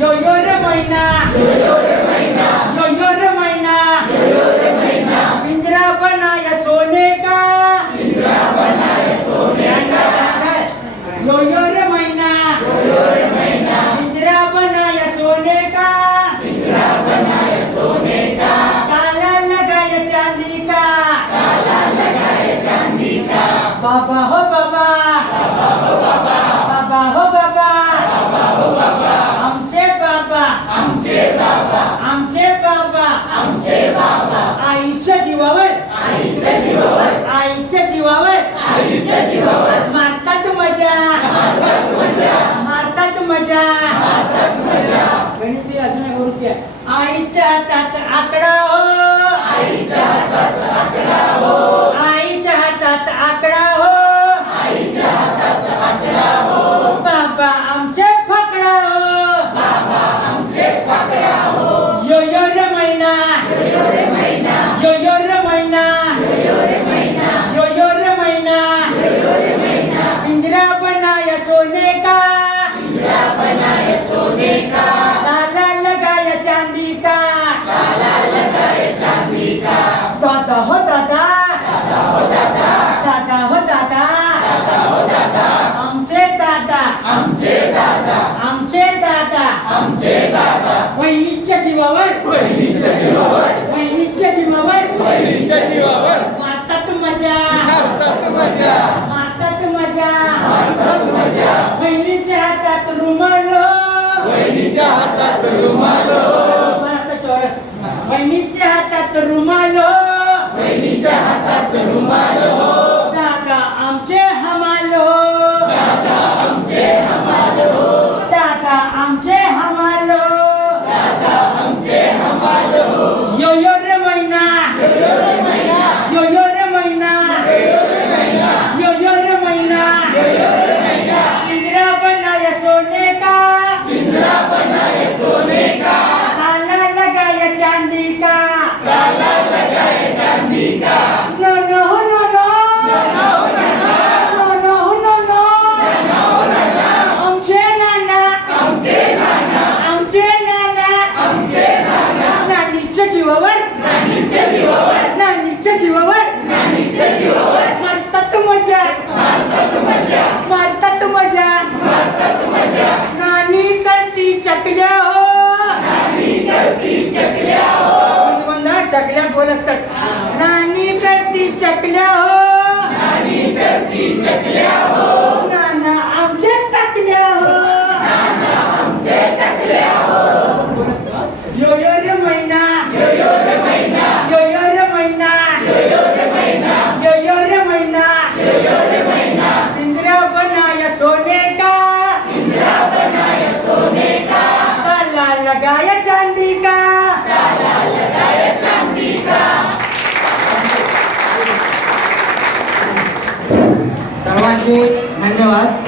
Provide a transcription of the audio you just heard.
यो यो रे मैना, यो यो रे मैना, यो यो रे मैना, यो यो रे मैना, पिंजरा बनाया सोने का, पिंजरा बनाया सोने का, यो यो रे मैना, यो यो रे मैना, पिंजरा बनाया सोने का, पिंजरा बनाया सोने का, ताला लगाया चांदी का, ताला लगाया चांदी का, बाबा हो बाबा, बाबा हो बाबा, बाबा हो बाबा, बाबा हो बाबा, आमचे बाबा, आमचे बाबा, आमचे बाबा, आमचे बाबा, आईच्या जीवावर, आईच्या जीवावर, आईच्या जीवावर, आईच्या जीवावर, मारतात मजा, मारतात मजा, मारतात मजा, मारतात मजा. गणिती अजून एक वृत्ती आहे. आईच्या हातात आकडा हो, आईच्या हातात आकडा हो, आईच्या हातात आकडा हो, आईच्या हातात आकडा हो, बाबा आमचे फकडा हो, बाबा आमचे फकडा हो, यो यो रे मैना, यो यो रे मैना, यो यो रे मैना, यो यो रे मैना, यो यो रे मैना, यो यो रे मैना, पिंजरा बनाया सोने का, पिंजरा बनाया सोने का, ताला लगाया चांदी का, ताला लगाया चांदी का, दादा हो दादा, दादा हो दादा, दादा हो दादा, दादा हो दादा, आमचे दादा, आमचे दादा, आमचे दादा, आमचे दादा, वहिनीच्या जीवावर, वहिनीच्या जीवावर, वहिनीच्या जीवावर, वहिनीच्या जीवावर, मारतात मजा, मारतात मजा, मारतात मजा, मारतात मजा, वहिनीच्या हातात रुमाल हो, वहिनीच्या हातात रुमाल हो, चौरस, वहिनीच्या हातात रुमाल हो, वहिनीच्या हातात रुमाल हो, दादा आमचे हमाल हो, दादा आमचे हमाल हो, दादा आमचे हमाल हो, दादा आमचे हमाल हो, यो यो रे मैना, यो यो रे मैना, यो यो रे मैना, यो यो रे मैना, यो यो रे मैना, यो यो रे मैना, पिंजरा बनाया सोने का, पिंजरा बनाया सोने का, ताला लगाया चांदी का, ताला लगाया चांदी का, no no no no, no no no, no no no, no no no, आमचे नाना, आमचे नाना, आमचे नाना, आमचे नाना, नानीच्या जीवावर, नानीच्या जीवावर, नानीच्या जीवावर, नानीच्या जीवावर, मारतात मजा, मारतात मजा, मारतात मजा, मारतात मजा, नानी करती चकल्या हो, नानी करती चकल्या हो, बंदा चकल्या बोलतात, नानी करती चकल्या हो, नानी करती चकल्या हो, नाना आमचे टाकल्या हो, नाना आमचे टाकल्या हो, यो यो रे मैना, यो यो रे मैना, यो यो रे मैना, यो यो रे मैना, यो यो रे मैना, यो यो रे मैना, पिंजरा बनाया सोने का, पिंजरा बनाया सोने का, ताला लगाया चांदी का, ताला लगाया चांदी का. सर्वांचे धन्यवाद.